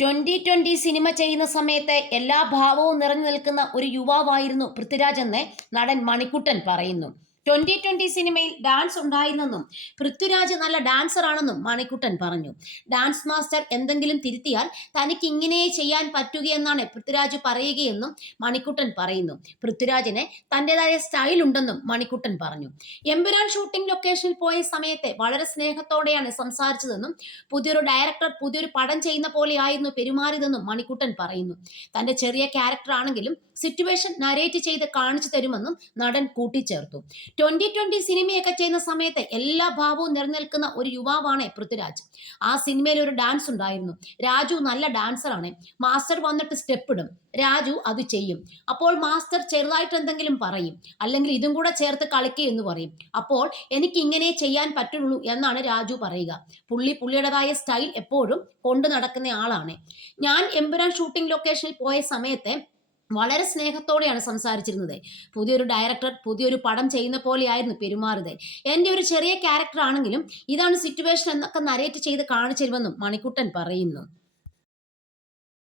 2020 cinema ചെയ്യുന്ന സമയത്ത് എല്ലാ ഭാവവും നിറഞ്ഞു നിൽക്കുന്ന ഒരു യുവാവായിരുന്നു പൃഥ്വിരാജ് എന്ന് നടൻ മണിക്കുട്ടൻ പറയുന്നു. 2020 സിനിമയിൽ ഡാൻസ് ഉണ്ടായിരുന്നെന്നും പൃഥ്വിരാജ് നല്ല ഡാൻസർ ആണെന്നും മണിക്കുട്ടൻ പറഞ്ഞു. ഡാൻസ് മാസ്റ്റർ എന്തെങ്കിലും തിരുത്തിയാൽ തനിക്ക് ഇങ്ങനെ ചെയ്യാൻ പറ്റുകയെന്നാണ് പൃഥ്വിരാജ് പറയുകയെന്നും മണിക്കുട്ടൻ പറയുന്നു. പൃഥ്വിരാജിന് തൻ്റെതായ സ്റ്റൈൽ ഉണ്ടെന്നും മണിക്കുട്ടൻ പറഞ്ഞു. എമ്പുരാൻ ഷൂട്ടിംഗ് ലൊക്കേഷനിൽ പോയ സമയത്ത് വളരെ സ്നേഹത്തോടെയാണ് സംസാരിച്ചതെന്നും പുതിയൊരു ഡയറക്ടർ പുതിയൊരു പടം ചെയ്യുന്ന പോലെയായിരുന്നു പെരുമാറിയതെന്നും മണിക്കുട്ടൻ പറയുന്നു. തന്റെ ചെറിയ ക്യാരക്ടർ ആണെങ്കിലും സിറ്റുവേഷൻ നരേറ്റ് ചെയ്ത് കാണിച്ചു തരുമെന്നും നടൻ കൂട്ടിച്ചേർത്തു. 2020 സിനിമയൊക്കെ ചെയ്യുന്ന സമയത്ത് എല്ലാ ഭാവവും നിറഞ്ഞിൽക്കുന്ന ഒരു യുവാവാണ് പൃഥ്വിരാജ്. ആ സിനിമയിൽ ഒരു ഡാൻസ് ഉണ്ടായിരുന്നു. രാജു നല്ല ഡാൻസറാണ്. മാസ്റ്റർ വന്നിട്ട് സ്റ്റെപ്പ് ഇടും, രാജു അത് ചെയ്യും. അപ്പോൾ മാസ്റ്റർ ചെറുതായിട്ട് എന്തെങ്കിലും പറയും, അല്ലെങ്കിൽ ഇതും കൂടെ ചേർത്ത് കളിക്കുക എന്ന് പറയും. അപ്പോൾ എനിക്ക് ഇങ്ങനെ ചെയ്യാൻ പറ്റുള്ളൂ എന്നാണ് രാജു പറയുക. പുള്ളിയുടേതായ സ്റ്റൈൽ എപ്പോഴും കൊണ്ടു നടക്കുന്ന ആളാണ്. ഞാൻ എമ്പുരാൻ ഷൂട്ടിംഗ് ലൊക്കേഷനിൽ പോയ സമയത്ത് വളരെ സ്നേഹത്തോടെയാണ് സംസാരിച്ചിരുന്നത്. പുതിയൊരു ഡയറക്ടർ പുതിയൊരു പടം ചെയ്യുന്ന പോലെയായിരുന്നു പെരുമാറിയത്. എൻ്റെ ഒരു ചെറിയ ക്യാരക്ടർ ആണെങ്കിലും ഇതാണ് സിറ്റുവേഷൻ എന്നൊക്കെ നരേറ്റ് ചെയ്ത് കാണിച്ചിരുമെന്നും മണിക്കുട്ടൻ പറയുന്നു.